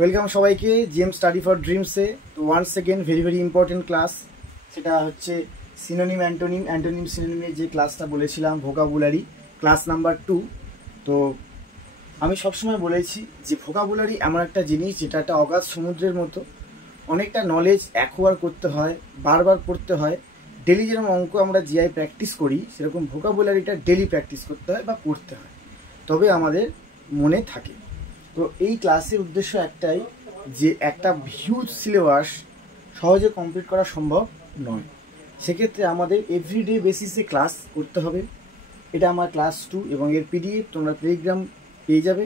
Welcome সবাইকে GM study for ড্রিমসে। তো once second very important class, সেটা হচ্ছে সিনোনিম অ্যান্টোনিম অ্যান্টোনিম সিনোনিমের যে ক্লাসটা বলেছিলাম ভোকাবুলারি ক্লাস নাম্বার 2। তো আমি সবসময় বলেছি যে ভোকাবুলারি এমন একটা জিনিস যেটা একটা অগাধ সমুদ্রের মতো, অনেকটা নলেজ অ্যাকোয়ার করতে হয়, বারবার পড়তে হয়। ডেলি যেরকম অঙ্ক আমরা জিআই প্র্যাকটিস করি সেরকম ভোকাবুলারিটা ডেলি প্র্যাকটিস করতে হয় বা পড়তে হয়, তবে আমাদের মনে থাকে। তো এই ক্লাসের উদ্দেশ্য একটাই, যে একটা হিউজ সিলেবাস সহজে কমপ্লিট করা সম্ভব নয়, সেক্ষেত্রে আমাদের এভরিডে বেসিসে ক্লাস করতে হবে। এটা আমার ক্লাস 2 এবং এর পিডিএফ তোমরা টেলিগ্রাম পেয়ে যাবে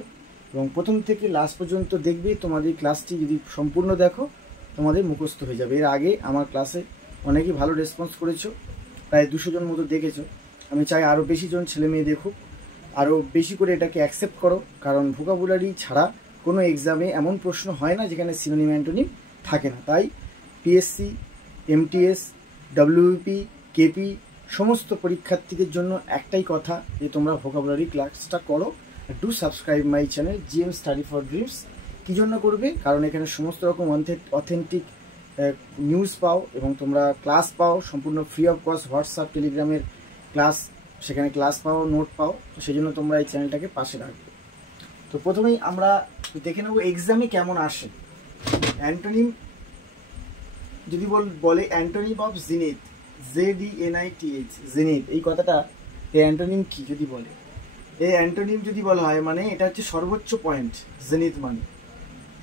এবং প্রথম থেকে লাস্ট পর্যন্ত দেখবে। তোমাদের ক্লাসটি যদি সম্পূর্ণ দেখো তোমাদের মুখস্থ হয়ে যাবে। এর আগে আমার ক্লাসে অনেকেই ভালো রেসপন্স করেছো, প্রায় 200 জন মতো দেখেছো। আমি চাই আরও বেশি জন ছেলে মেয়ে দেখুক, আরও বেশি করে এটাকে অ্যাকসেপ্ট করো, কারণ ভোকাবুলারি ছাড়া কোনো এক্সামে এমন প্রশ্ন হয় না যেখানে সিনোনিম অ্যান্টোনিম থাকে না। তাই পিএসসি, এমটিএস, ডব্লিউপি, কেপি সমস্ত পরীক্ষার্থীদের জন্য একটাই কথা, যে তোমরা ভোকাবুলারি ক্লাসটা করো। Do subscribe my channel GM study for dreams. কী জন্য করবে? কারণ এখানে সমস্ত রকম অথেন্টিক নিউজ পাও এবং তোমরা ক্লাস পাও সম্পূর্ণ ফ্রি অফ কস্ট। হোয়াটসঅ্যাপ, টেলিগ্রামের ক্লাস, সেখানে ক্লাস পাও, নোট পাও। তো সেই জন্য তোমরা এই চ্যানেলটাকে পাশে রাখবে। তো প্রথমেই আমরা দেখে নেব এক্সামে কেমন আসে অ্যান্টোনিম। যদি বলে antonym of zenith, ZENITH, zenith, এই কথাটা এই অ্যান্টোনিম কি যদি বলে, এই অ্যান্টোনিম যদি বলা হয় মানে এটা হচ্ছে সর্বোচ্চ পয়েন্ট। জেনিথ মানে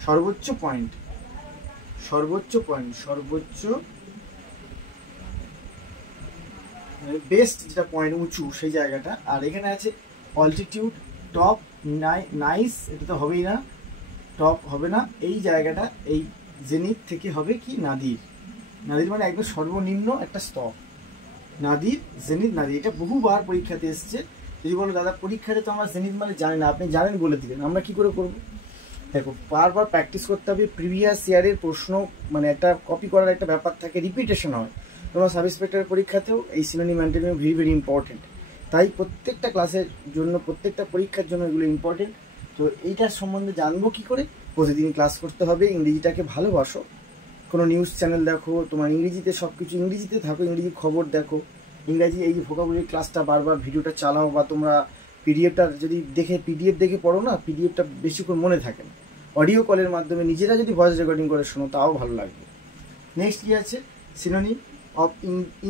সর্বোচ্চ পয়েন্ট, সর্বোচ্চ বেস্ট যেটা পয়েন্ট, উঁচু সেই জায়গাটা। আর এখানে আছে অল্টিটিউড, টপ, নাইস, এটা তো হবেই না, টপ হবে না। এই জায়গাটা এই জেনিথ থেকে হবে কি নাদির। নাদির মানে একদম সর্বনিম্ন একটা স্তর। নাদির, জেনিথ, নাদির, এটা বহুবার পরীক্ষাতে এসছে। যদি বলো দাদা পরীক্ষাতে তো আমরা জেনিথ মানে জানি না, আপনি জানেন বলে দিলেন, আমরা কি করে করব? দেখো, বারবার প্র্যাকটিস করতে হবে। প্রিভিয়াস ইয়ারের প্রশ্ন মানে একটা কপি করার একটা ব্যাপার থাকে, রিপিটেশন হয়। তোমার সাব ইন্সপেক্টরের পরীক্ষাতেও এই সিনোনিম অ্যান্টোনিম ভেরি ইম্পর্টেন্ট। তাই প্রত্যেকটা ক্লাসের জন্য, প্রত্যেকটা পরীক্ষার জন্য এগুলো ইম্পর্টেন্ট। তো এইটার সম্বন্ধে জানবো কি করে? প্রতিদিন ক্লাস করতে হবে। ইংরেজিটাকে ভালোবাসো, কোনো নিউজ চ্যানেল দেখো, তোমার ইংরেজিতে সব কিছু ইংরেজিতে থাকো, ইংরেজি খবর দেখো, ইংরাজি এই যে ভোকাবুলারি ক্লাসটা বারবার ভিডিওটা চালাও, বা তোমরা পিডিএফটা যদি পিডিএফ দেখে পড়ো না, পিডিএফটা বেশিক্ষণ মনে থাকে না। অডিও কলের মাধ্যমে নিজেরা যদি ভয়েস রেকর্ডিং করে শোনো তাও ভালো লাগবে। নেক্সট কী আছে? Synonym of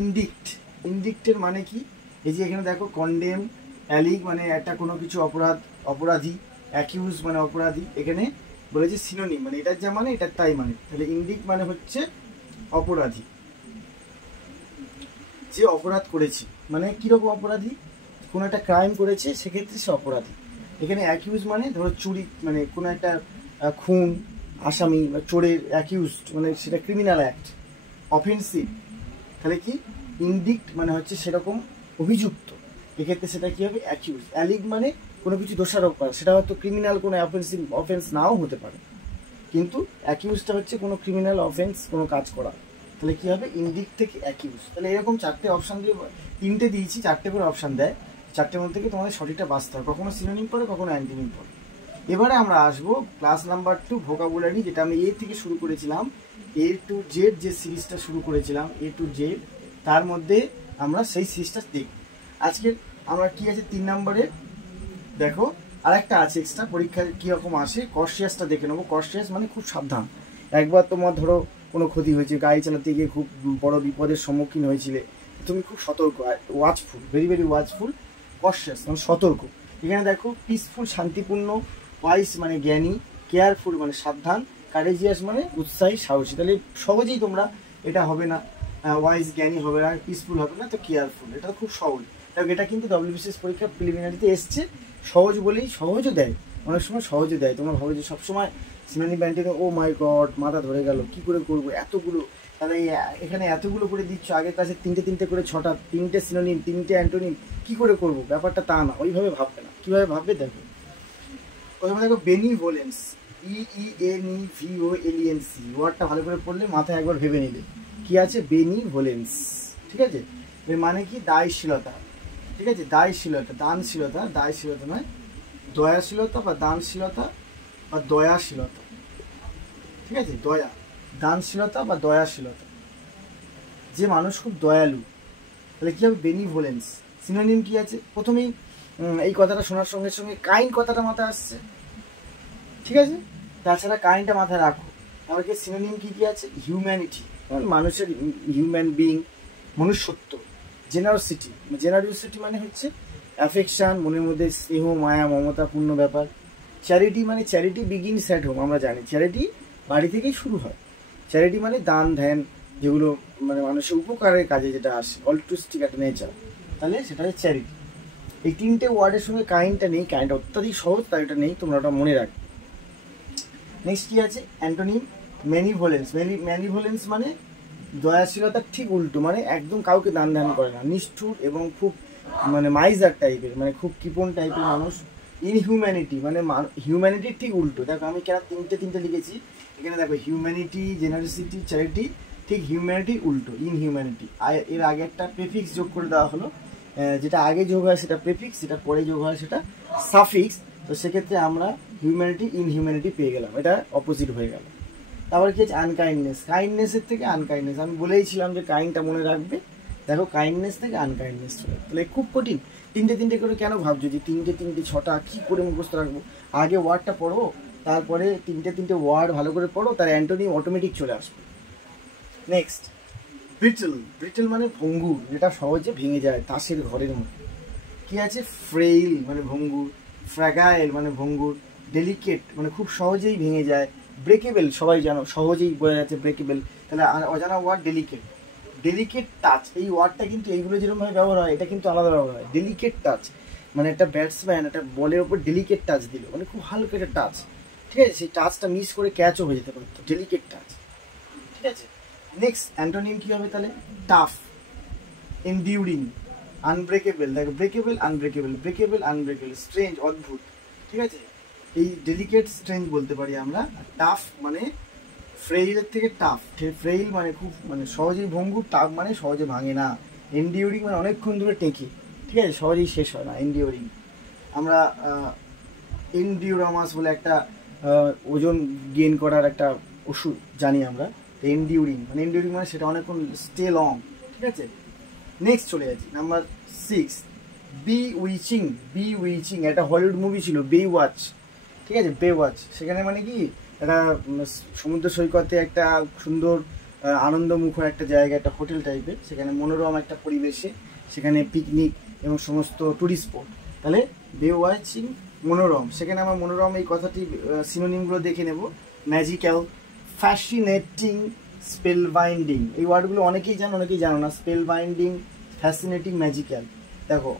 ইনডিক্ট। ইনডিক্টের মানে কি? এই যে এখানে দেখো, কন্ডেম, অ্যালিগ মানে একটা কোনো কিছু অপরাধী, অ্যাকিউজ মানে অপরাধী। এখানে বলেছে সিনোনিম মানে এটার যা মানে এটার তাই মানে। তাহলে ইনডিক্ট মানে হচ্ছে অপরাধী, যে অপরাধ করেছে। মানে কীরকম অপরাধী? কোনো একটা ক্রাইম করেছে, সেক্ষেত্রে সে অপরাধী। এখানে অ্যাকিউজ মানে ধরো চুরি, মানে কোনো একটা খুন, আসামি বা চোরের অ্যাকিউজড মানে সেটা ক্রিমিনাল অ্যাক্ট। অফেন্সিভ, তাহলে কি? ইনডিক্ট মানে হচ্ছে সেরকম অভিযুক্ত, এক্ষেত্রে সেটা কী হবে? অ্যাকিউজ। অ্যালিগ মানে কোনো কিছু দোষারোপ করা, সেটা হয়তো ক্রিমিনাল কোনো অফেন্স নাও হতে পারে, কিন্তু অ্যাকিউজটা হচ্ছে কোনো ক্রিমিনাল অফেন্স, কোনো কাজ করা। তাহলে কী হবে? ইনডিক্ট থেকে অ্যাকিউজ। তাহলে এরকম চারটে অপশান দিয়ে, তিনটে দিয়েছি, চারটে করে অপশান দেয়। চারটের মধ্যে থেকে তোমাদের সঠিকটা বাঁচতে হবে, কখনো সিনোনিম পড়ে, কখনো অ্যান্টোনিম পড়ে। এবারে আমরা আসবো ক্লাস নাম্বার 2 ভোকাবুলারি, যেটা আমি এ থেকে শুরু করেছিলাম, A to Z যে সিরিজটা শুরু করেছিলাম, A to Z, তার মধ্যে আমরা সেই সিরিজটা দেখব। আজকে আমরা কি আছে 3 নম্বরে দেখো, আর একটা আছে এক্সট্রা, পরীক্ষায় কীরকম আসে কশিয়াসটা দেখে নেবো। কশিয়াস মানে খুব সাবধান। একবার তোমার ধরো কোনো ক্ষতি হয়েছে, গাড়ি চালাতে গিয়ে খুব বড় বিপদের সম্মুখীন হয়েছিলে, তুমি খুব সতর্ক, ওয়াচফুল, ভেরি ওয়াচফুল। কশিয়াস মানে সতর্ক। এখানে দেখো, পিসফুল শান্তিপূর্ণ, ওয়াইস মানে জ্ঞানী, কেয়ারফুল মানে সাবধান, কারেজিয়াস মানে উৎসাহী, সাহসী। তাহলে সহজেই তোমরা এটা হবে না, ওয়াইস জ্ঞানী হবে না, পিসফুল হবে না, তো কেয়ারফুল, এটা খুব সহজ। এটা কিন্তু ডব্লিউবিসিএস পরীক্ষা প্রিলিমিনারিতে এসছে। সহজ বলেই সহজও দেয়, অনেক সময় সহজও দেয়। তোমরা ভাবো যে সবসময় সিনোনিম অ্যান্টোনিম, ও মাই গড মাথা ধরে গেল, কী করে করবো এতগুলো। তাহলে এখানে এতগুলো করে দিচ্ছ, আগের ক্লাসে তিনটে করে 6টা, 3টে সিনোনিম, 3টে অ্যান্টোনিম, কী করে করবো? ব্যাপারটা তা না, ওইভাবে ভাববে না। কীভাবে ভাববে দেখো, প্রথমে দেখো বেনিভোলেন্স, EENEVOLENC, ওয়ার্ডটা ভালো করে পড়লে মাথায় একবার ভেবে নিলে কি আছে, বেনিভোলেন্স। ঠিক আছে, এর মানে কি? দায়শীলতা। ঠিক আছে, দায়শীলতা, দানশীলতা, দায়শীলতা নয়, দয়াশীলতা বা দানশীলতা বা দয়াশীলতা। ঠিক আছে, দয়া, দানশীলতা বা দয়াশীলতা, যে মানুষ খুব দয়ালু। তাহলে কী হবে, বেনিভোলেন্স। সিনোনিম কি আছে, প্রথমেই এই কথাটা শোনার সঙ্গে সঙ্গে কাইন্ড কথাটা মাথায় আসছে, ঠিক আছে, তাছাড়া কাইন্ডটা মাথায় রাখো। আমার কি সিনোনিম কী কী আছে, হিউম্যানিটি, মানুষের হিউম্যান বিইং, মনুষ্যত্ব, জেনারোসিটি, জেনারোসিটি মানে হচ্ছে অ্যাফেকশান, মনের মধ্যে স্নেহ মায়া মমতাপূর্ণ ব্যাপার। চ্যারিটি মানে চ্যারিটি বিগিনস অ্যাট হোম, আমরা জানি চ্যারিটি বাড়ি থেকেই শুরু হয়। চ্যারিটি মানে দান ধ্যান, যেগুলো মানে মানুষের উপকারের কাজে যেটা আসে, অল্ট্রুইস্টিক একটা নেচার, তাহলে সেটা হচ্ছে চ্যারিটি। এই তিনটে ওয়ার্ডের সঙ্গে কাইন্ডটা নেই, কাইন্ডটা অত্যাধিক সহজ, তাই এটা নেই, তোমরা ওটা মনে রাখবে। নেক্সট কী আছে, অ্যান্টোনিম ম্যানিভোলেন্স। ম্যানিভোলেন্স মানে দয়াশীলতার ঠিক উল্টো, মানে একদম কাউকে দান ধ্যান করে না, নিষ্ঠুর এবং খুব মানে মাইজার টাইপের, মানে খুব কৃপণ টাইপের মানুষ। ইনহিউম্যানিটি মানে হিউম্যানিটির ঠিক উল্টো। দেখো আমি কেন তিনটে লিখেছি এখানে, দেখো হিউম্যানিটি, জেনারোসিটি, চ্যারিটি, ঠিক হিউম্যানিটির উল্টো ইনহিউম্যানিটি। আর এর আগে একটা প্রেফিক্স যোগ করে দেওয়া হলো, যেটা আগে যোগ হয় সেটা প্রেফিক্স, যেটা পরে যোগ হয় সেটা সাফিক্স। তো সেক্ষেত্রে আমরা হিউম্যানিটি ইনহিউম্যানিটি পেয়ে গেলাম, এটা অপোজিট হয়ে গেল। তারপর কি আছে, আনকাইন্ডনেস। কাইন্ডনেসের থেকে আনকাইন্ডনেস, আমি বলেইছিলাম যে কাইন্ডটা মনে রাখবে। দেখো কাইন্ডনেস থেকে আনকাইন্ডনেস চলে, তাহলে খুব কঠিন। তিনটে করে কেন ভাবছো যে তিনটে 6টা কী করে মুখস্থ রাখবো? আগে ওয়ার্ডটা পড়ো, তারপরে তিনটে ওয়ার্ড ভালো করে পড়ো, তার অ্যান্টোনিম অটোমেটিক চলে আসবে। Next, brittle. ব্রিটল মানে ভঙ্গুর, যেটা সহজে ভেঙে যায়, তাসের ঘরের মতো। কি আছে, ফ্রেইল মানে ভঙ্গুর, ফ্র্যাগাইল মানে ভঙ্গুর, ডেলিকেট মানে খুব সহজেই ভেঙে যায়, ব্রেকেবল সবাই জানো, সহজেই বোঝা যাচ্ছে ব্রেকেবল। তাহলে অজানা ওয়ার্ড ডেলিকেট। ডেলিকেট টাচ, এই ওয়ার্ডটা কিন্তু এইগুলো যেরকমভাবে ব্যবহার হয়, এটা কিন্তু আলাদা ব্যবহার হয়। ডেলিকেট টাচ মানে একটা ব্যাটসম্যান একটা বলের ওপর ডেলিকেট টাচ দিল, মানে খুব হালকা একটা টাচ, ঠিক আছে, সেই টাচটা মিস করে ক্যাচও হয়ে যেতে পারতো, ডেলিকেট টাচ, ঠিক আছে। নেক্সট অ্যান্টোনিম কী হবে তাহলে, টাফ, এনডিউরিং, আনব্রেকেবল। দেখো breakable unbreakable, breakable unbreakable, strange অদ্ভুত, ঠিক আছে, এই ডেলিকেট স্ট্রেঞ্জ বলতে পারি আমরা। টাফ মানে ফ্রেইলের থেকে টাফ, ফ্রেইল মানে খুব মানে সহজেই ভঙ্গুর, টাফ মানে সহজে ভাঙে না, এনডিউরিং মানে অনেকক্ষণ ধরে টেকে, ঠিক আছে, সহজেই শেষ হয় না, এনডিউরিং। আমরা এনডিউরামাস বলে একটা ওজন গেইন করার একটা ওষুধ জানি আমরা, এনডিউরিং মানে সেটা অনেকক্ষণ স্টে লং, ঠিক আছে। নেক্সট চলে যাচ্ছি নাম্বার 6, বি উইচিং। একটা হলিউড মুভি ছিল বে ওয়াচ, ঠিক আছে, বে ওয়াচ। সেখানে মানে কি একটা সমুদ্র সৈকতে একটা সুন্দর আনন্দমুখর একটা জায়গা, একটা হোটেল টাইপের, সেখানে মনোরম একটা পরিবেশে, সেখানে পিকনিক এবং সমস্ত ট্যুরিস্ট স্পট। তাহলে বে ওয়াচিং মনোরম, সেখানে আমরা মনোরম এই কথাটি সিনোনিমগুলো দেখে নেব। ম্যাজিক্যাল, ফ্যাসিনেটিং, স্পেল বাইন্ডিং, এই ওয়ার্ডগুলো অনেকেই জানো না। Spell binding, fascinating, magical. দেখো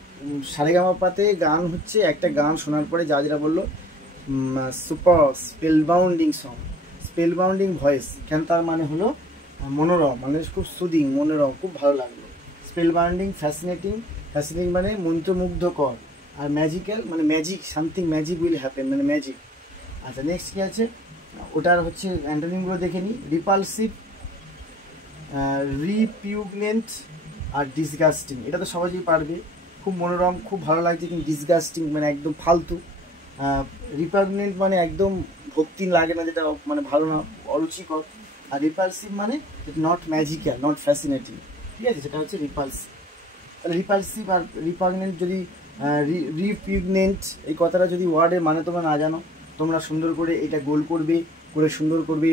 সারেগামাপাতে গান হচ্ছে, একটা গান শোনার পরে যা বললো super spell bounding song, spell bounding voice, কেন তার মানে হলো মনোরম, মানে খুব সুদিং, মনোরম, খুব ভালো লাগলো। স্পেল বাউন্ডিং, ফ্যাসিনেটিং মানে মন্ত্রমুগ্ধকর, আর ম্যাজিক্যাল মানে magic, something magic will happen মানে ম্যাজিক। আচ্ছা নেক্সট কী আছে, ওটার হচ্ছে অ্যান্টোনিমগুলো দেখে নিই। রিপালসিভ, রিপিউগনেন্ট আর ডিসগাস্টিং। এটা তো সহজেই পারবে, খুব মনোরম, খুব ভালো লাগছে, কিন্তু ডিসগাস্টিং মানে একদম ফালতু। রিপাগনেন্ট মানে একদম ভক্তি লাগে না, যেটা মানে ভালো না, অরুচিকর। আর রিপালসিভ মানে নট ম্যাজিক্যাল, নট ফ্যাসিনেটিং, ঠিক আছে, সেটা হচ্ছে রিপালসিভ। তাহলে রিপালসিভ আর রিপাগনেন্ট যদি রিপিউগনেন্ট এই কথাটা যদি ওয়ার্ডের মানে তোমরা না জানো, তোমরা সুন্দর করে এটা গোল করবে, সুন্দর করবে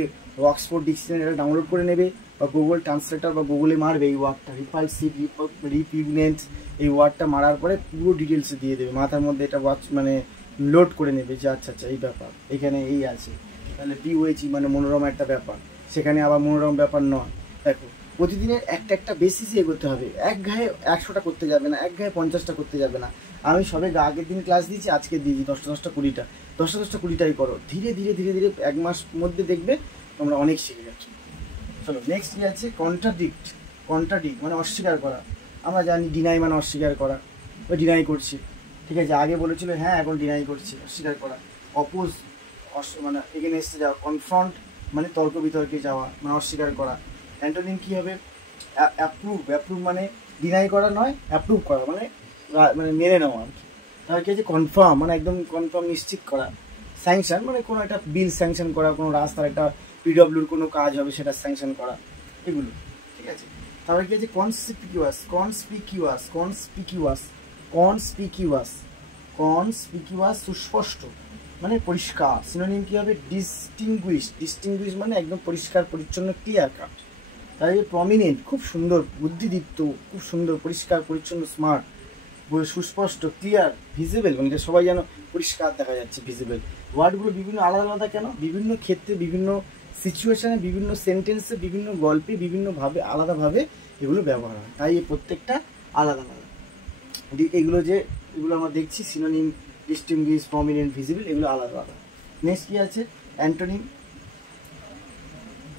অক্সফোর্ড ডিকশনারি ডাউনলোড করে নেবে, বা গুগল ট্রান্সলেটার বা গুগলে মারবে এই ওয়ার্ডটা, রিপালসিভ, রিপিউগনেন্ট, এই ওয়ার্ডটা মারার পরে পুরো ডিটেলসে দিয়ে দেবে, মাথার মধ্যে এটা মানে লোড করে নেবে যে আচ্ছা এই ব্যাপার, এখানে এই আছে। তাহলে বিওএইচই মানে মনোরম একটা ব্যাপার, সেখানে আবার মনোরম ব্যাপার নয়। দেখো প্রতিদিনের একটা বেসিসে এগোতে হবে, এক ঘায়ে 100টা করতে যাবে না, এক ঘায়ে 50টা করতে যাবে না। আমি সবে আগের দিন ক্লাস দিয়েছি, আজকে দিয়েছি 10টা 20টা, 10টা 20টাই করো, ধীরে ধীরে 1 মাস মধ্যে দেখবে তোমরা অনেক শিখে যাচ্ছ। চলো নেক্সট কি আছে, কন্ট্রাডিক্ট মানে অস্বীকার করা। আমরা জানি ডিনাই মানে অস্বীকার করা, ওই ডিনাই করছি, ঠিক আছে, আগে বলেছিল হ্যাঁ, এখন ডিনাই করছি, অস্বীকার করা। অপোজ মানে এগেনস্টে যাওয়া, কনফ্রন্ট মানে তর্ক বিতর্কে যাওয়া, মানে অস্বীকার করা। অ্যান্টোনিম কী হবে, অ্যাপ্রুভ মানে ডিনাই করা নয়, অ্যাপ্রুভ করা মানে মেনে নেওয়া আর কি। তাহলে কী আছে, কনফার্ম মানে একদম কনফার্ম, নিশ্চিত করা। স্যাংশন মানে কোনো একটা বিল স্যাংশন করা, কোনো রাস্তার একটা পিডব্লিউর কোনো কাজ হবে সেটা স্যাংশন করা, এগুলো ঠিক আছে। তারপরে কি আছে conspicuous, conspicuous, conspicuous, conspicuous, conspicuous সুস্পষ্ট মানে পরিষ্কার। সিনোনিম কি হবে ডিস্টিংগুইশ, ডিস্টিংগুইশ মানে একদম পরিষ্কার পরিচ্ছন্ন ক্লিয়ার কাট। তার প্রমিনেন্ট খুব সুন্দর, বুদ্ধিদীপ্ত, খুব সুন্দর, পরিষ্কার পরিচ্ছন্ন, স্মার্ট, সুস্পষ্ট, ক্লিয়ার, ভিজিবল মানে সবাই যেন পরিষ্কার দেখা যাচ্ছে, ভিজিবল। ওয়ার্ডগুলো বিভিন্ন আলাদা আলাদা কেন, বিভিন্ন ক্ষেত্রে, বিভিন্ন সিচুয়েশানে, বিভিন্ন সেন্টেন্সে, বিভিন্ন গল্পে, বিভিন্নভাবে আলাদাভাবে এগুলো ব্যবহার হয়, তাই এই প্রত্যেকটা আলাদা আলাদা। এগুলো আমরা দেখছি সিনোনিম, ডিস্টিংগুইশ, প্রমিনেন্ট, ভিজিবল, এগুলো আলাদা আলাদা। নেক্সট কি আছে অ্যান্টোনিম,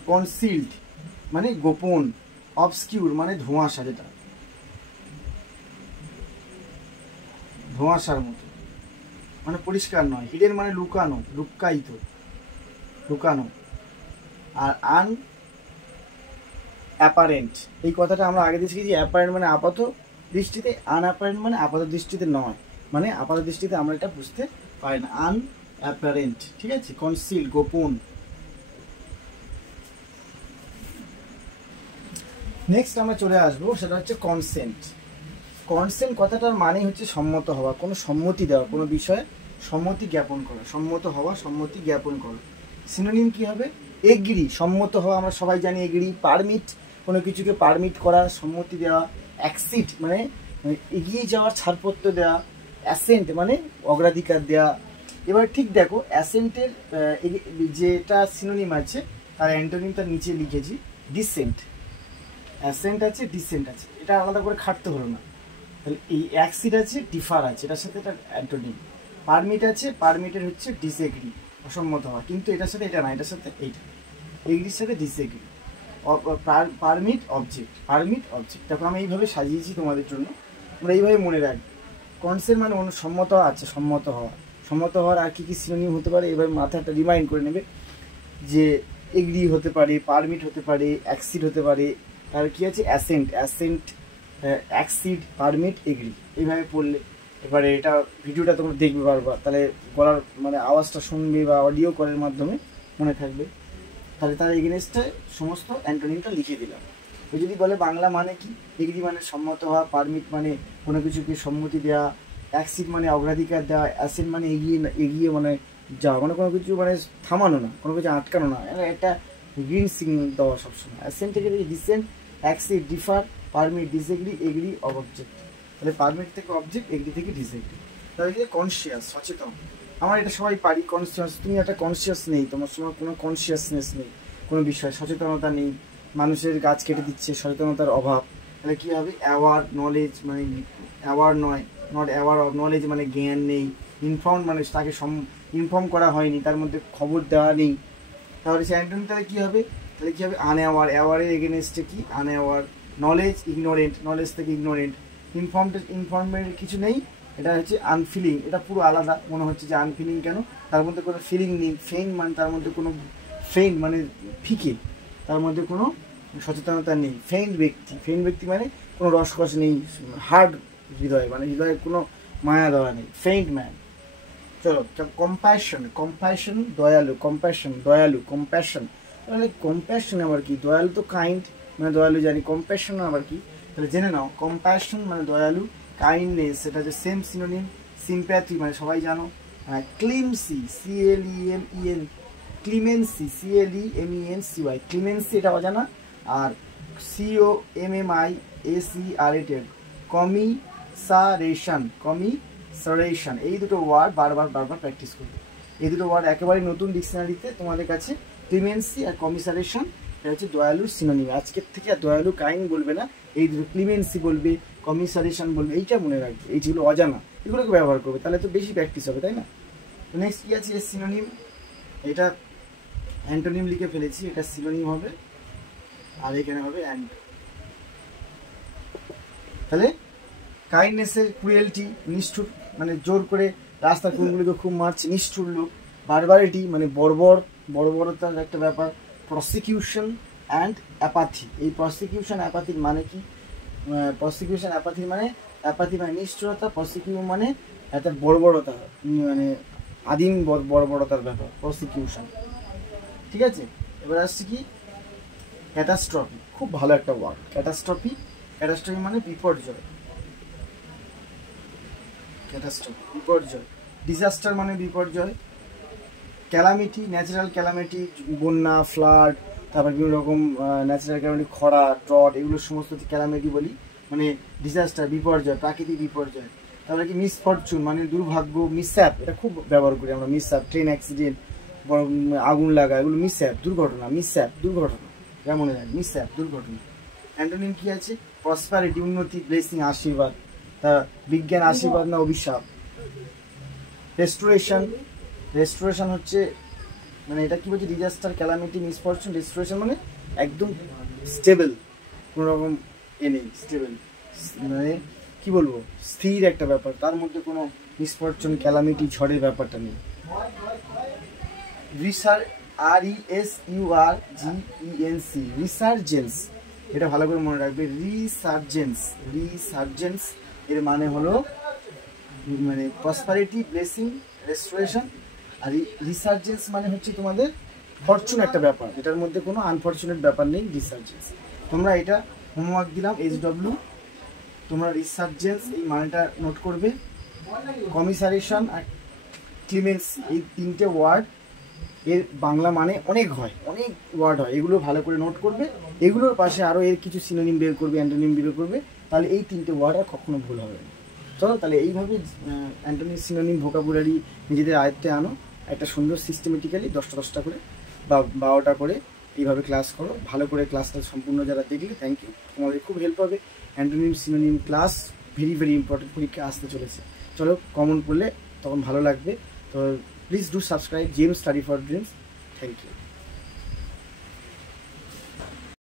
কনসিল্ড মানে গোপন, অবস্কিউর মানে ধোঁয়াশা, যেটা ধোঁয়াশার মতো মানে পরিষ্কার নয়। হিডেন মানে লুকানো, লুক্কায়িত, লুকানো। আর আনঅ্যাপারেন্ট, এই কথাটা আমরা আগে দিয়ে শিখেছি। অ্যাপারেন্ট মানে আপাত দৃষ্টিতে, আনঅ্যাপারেন্ট মানে আপাত দৃষ্টিতে নয়, মানে আপাত দৃষ্টিতে আমরা এটা বুঝতে পারি না। আনঅ্যাপারেন্ট, ঠিক আছে। কনসিল গোপন। নেক্সট আমরা চলে আসবো, সেটা হচ্ছে কনসেন্ট। কনসেন্ট কথাটার মানে হচ্ছে সম্মত হওয়া, কোনো সম্মতি দেওয়া, কোনো বিষয়ে সম্মতি জ্ঞাপন করা, সম্মত হওয়া, সম্মতি জ্ঞাপন করা। সিনোনিম কি হবে এগ্রি, সম্মত হওয়া, আমরা সবাই জানি এগ্রি। পারমিট, কোনো কিছুকে পারমিট করা, সম্মতি দেওয়া। অ্যাকসিড মানে এগিয়ে যাওয়ার ছাড়পত্র দেওয়া। অ্যাসেন্ট মানে অগ্রাধিকার দেওয়া। এবার ঠিক দেখো অ্যাসেন্টের যেটা সিনোনিম আছে তার অ্যান্টোনিমটা নিচে লিখেছি, ডিসেন্ট। অ্যাসেন্ট আছে, ডিসেন্ট আছে, এটা আলাদা করে খাটতে হলো না। তাহলে এই অ্যাক্সিড আছে, ডিফার আছে, এটার সাথে এটা অ্যান্টোনিম। পারমিট আছে, পারমিটের হচ্ছে ডিসএগ্রি, অসম্মত হওয়া, কিন্তু এটার সাথে এটা না, এটার সাথে এইটা, এগ্রির সাথে disagree. Permit object, permit object. তারপর আমি এইভাবে সাজিয়েছি তোমাদের জন্য, তোমরা এইভাবে মনে রাখবে। কনসেন্ট মানে সম্মত আছে, সম্মত হওয়া। সম্মত হওয়ার আর কি কি সিনোনিম হতে পারে এবার মাথাটা রিমাইন্ড করে নেবে, যে এগ্রি হতে পারে, পারমিট হতে পারে, অ্যাক্সিড হতে পারে। আর কি আছে assent, assent, accede, permit, agree, এইভাবে পড়লে এবারে এটা ভিডিওটা তোমরা দেখবে বারবার, তাহলে গলার মানে আওয়াজটা শুনবে বা অডিও কলের মাধ্যমে মনে থাকবে। তাহলে তার এগেনস্টে সমস্ত অ্যান্টোনিমটা লিখে দিলাম। তো যদি বলে বাংলা মানে কি, এগ্রি মানে সম্মত হওয়া, পারমিট মানে কোনো কিছুকে সম্মতি দেওয়া, অ্যাক্সিড মানে অগ্রাধিকার দেওয়া, অ্যাসেন্ট মানে এগিয়ে মানে যাওয়া, মানে কোনো কিছু মানে থামানো না, কোনো কিছু আটকানো না, একটা গ্রিন সিগন্যাল দেওয়া সবসময়। অ্যাসেন্ট থেকে dissent, accede, differ, permit, disagree, agree, object. তাহলে পারমিট থেকে অবজেক্ট, এগ্রি থেকে ডিসএগ্রি। তাহলে কনসিয়াস, সচেতন, আমার এটা সবাই পারি। কনসিয়াস, তুমি একটা কনসিয়াস নেই, তোমার সময় কোনো কনসিয়াসনেস নেই, কোনো বিষয় সচেতনতা নেই, মানুষের গাছ কেটে দিচ্ছে, সচেতনতার অভাব। তাহলে কী হবে অ্যাওয়ার, নলেজ মানে অ্যাওয়ার নয়, নট অ্যাওয়ার অফ, নলেজ মানে জ্ঞান নেই, ইনফর্ম মানে তাকে ইনফর্ম করা হয়নি, তার মধ্যে খবর দেওয়া নেই। তাহলে সে অ্যান্টোনিম তাহলে কী হবে, তাহলে কী হবে আনঅ্যাওয়ার, অ্যাওয়ারের এগেনস্টে কি আনঅ্যাওয়ার। নলেজ ইগনোরেন্ট, নলেজ থেকে ইগনোরেন্ট। ইনফর্মের কিছু নেই, এটা হচ্ছে আনফিলিং, এটা পুরো আলাদা, মনে হচ্ছে যে আনফিলিং কেন, তার মধ্যে কোনো ফিলিং নেই। ফেইন মানে তার মধ্যে কোনো, ফেইন মানে ফিকে, তার মধ্যে কোনো সচেতনতা নেই। ফেইন ব্যক্তি, ফেইন ব্যক্তি মানে কোনো রসকস নেই, হার্ড হৃদয় মানে হৃদয়ে কোনো মায়া দেওয়া নেই, ফেইন্ট ম্যান। চলো কম্প্যাশন, কম্প্যাশন দয়ালু, কম্প্যাশন দয়ালু, কম্প্যাশন। তাহলে কম্প্যাশন আবার কি, দয়ালু তো কাইন্ড মানে দয়ালু জানি, কম্প্যাশন আবার কি তাহলে জেনে নাও। কম্প্যাশন মানে দয়ালু, কাইন্ডনেস সেটা হচ্ছে সেম সিনোনিম। সিম্প্যাথি মানে সবাই জানো। ক্লিমসি, CLEMEN, ক্লিমেন্সি, CLEMENCY, ক্লিমেন্সি এটা অজানা। আর COMMISERATED, কমিসারেশন, কমিসারেশন, এই দুটো ওয়ার্ড বারবার প্র্যাকটিস করবে। এই দুটো ওয়ার্ড একেবারে নতুন ডিকশনারিতে তোমাদের কাছে। ক্লিমেন্সি আর কমিসারেশন এটা হচ্ছে দয়ালুর সিনোনিম। আজকের থেকে আর দয়ালু কাইন্ড বলবে না, এই দুটো ক্লিমেন্সি বলবে, কমিসারেশন বলবে, এইটা মনে রাখবে। এই যেগুলো অজানা এগুলোকে ব্যবহার করবে, তাহলে তো বেশি প্র্যাকটিস হবে, তাই না? তো নেক্সট কী আছে সিনোনিম, এটা অ্যান্টোনিম লিখে ফেলেছি, এটা সিনোনিম হবে আর এখানে হবে অ্যান্ড। তাহলে কাইন্ডনেসের ক্রুয়েলটি, নিষ্ঠুর মানে জোর করে রাস্তার কুকুরগুলিকে খুব মারছে, নিষ্ঠুর লোক। বারবারিটি মানে বর্বরতার একটা ব্যাপার। প্রসিকিউশন অ্যান্ড অ্যাপাথি, এই প্রসিকিউশন অ্যাপাথির মানে কি? প্রসিকিউশন অ্যাপাথি মানে নিষ্ঠুরতা, প্রসিকিউ মানে একটা বর্বরতা মানে আদিম বর্বরতার ব্যাপার, প্রসিকিউশন। ঠিক আছে, এবার আসছি কি ক্যাটাস্ট্রফি, খুব ভালো একটা ওয়ার্ড ক্যাটাস্ট্রফি। ক্যাটাস্ট্রফি মানে বিপর্যয়, ক্যাটাস্ট্রফি বিপর্যয়। ডিজাস্টার মানে বিপর্যয়। ক্যালামিটি, ন্যাচারাল ক্যালামিটি, বন্যা, ফ্লাড, তারপর বিভিন্ন রকম ন্যাচারাল ক্যালামিটি, খরা, ড্রট, এগুলো সমস্ত ক্যালামিটি বলি, মানে ডিজাস্টার, বিপর্যয়, প্রাকৃতিক বিপর্যয়। তারপরে কি মিসফরচুন মানে দুর্ভাগ্য, মিসহ্যাপ, এটা খুব ব্যবহার করি আমরা, মিসহ্যাপ, ট্রেন অ্যাক্সিডেন্ট, বড় আগুন লাগা, এগুলো মিসহ্যাপ, দুর্ঘটনা, মিসহ্যাপ, দুর্ঘটনা, যা মনে হয় মিসহ্যাপ, দুর্ঘটনা। অ্যান্টোনিম কি আছে? প্রসপারিটি, উন্নতি, ব্লেসিং, আশীর্বাদ। তা বিজ্ঞান আশীর্বাদ না অভিশাপ। রেস্টোরেশন, রেস্টোরেশন হচ্ছে মানে এটা কি বলছে, ডিজাস্টার, ক্যালামিটি, মিসফরচুন, রেস্টোরেশন মানে একদম স্টেবল, কোনো রকম নেই, স্টেবল মানে কি বলবো, স্থির একটা ব্যাপার, তার মধ্যে কোনো মিসফরচুন, ক্যালামিটি, ঝড়ের ব্যাপারটা নেই। RESURGENC, রিসার্জেন্স, এটা ভালো করে মনে রাখবে, রিসার্জেন্স, রিসার্জেন্স এর মানে হলো মানে প্রসপারিটি, ব্লেসিং, রেস্টোরেশন। আর রিসার্জেন্স মানে হচ্ছে তোমাদের ফরচুন একটা ব্যাপার, এটার মধ্যে কোনো আনফরচুনেট ব্যাপার নেই, রিসার্জেন্স। তোমরা এটা হোমওয়ার্ক দিলাম, HW, তোমরা রিসার্জেন্স এই মানেটা নোট করবে। কমিসারেশন আর ক্লিমেন্সি, এই তিনটে ওয়ার্ড এর বাংলা মানে অনেক হয়, অনেক ওয়ার্ড হয়, এগুলো ভালো করে নোট করবে। এগুলোর পাশে আরও এর কিছু সিনোনিম বের করবে, অ্যান্টোনিম বের করবে, তাহলে এই তিনটে ওয়ার্ড আর কখনো ভুল হবে না। চলো তাহলে এইভাবে অ্যান্টোনিম, সিনোনিম, ভোকাবুলারি নিজেদের আয়ত্তে আনো, একটা সুন্দর সিস্টেমেটিক্যালি 10টা করে বা 12টা করে এইভাবে ক্লাস করো। ভালো করে ক্লাসটা সম্পূর্ণ যারা দেখলে থ্যাংক ইউ, তোমাদের খুব হেল্প হবে। Antonym, synonym class very very important, পরীক্ষা আসতে চলেছে। চলো কমন পড়লে তখন ভালো লাগবে। তো please do subscribe gems study for dreams. Thank you.